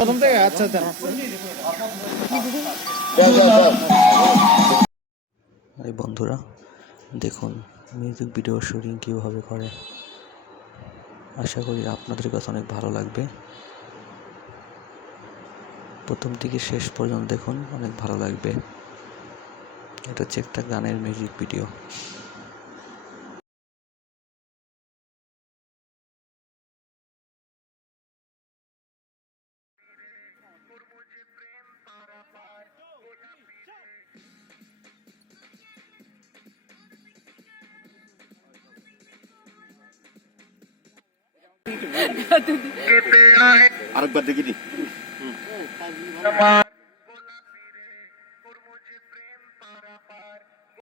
প্রথম থেকে আচ্ছা আচ্ছা এই বন্ধুরা দেখুন মিউজিক ভিডিও শুটিং কীভাবে করে। আশা করি আপনাদের কাছে অনেক ভালো লাগবে। প্রথম থেকে শেষ পর্যন্ত দেখুন, অনেক ভালো লাগবে। এটা হচ্ছে একটা গানের মিউজিক ভিডিও। আরেকবার দেখি নি।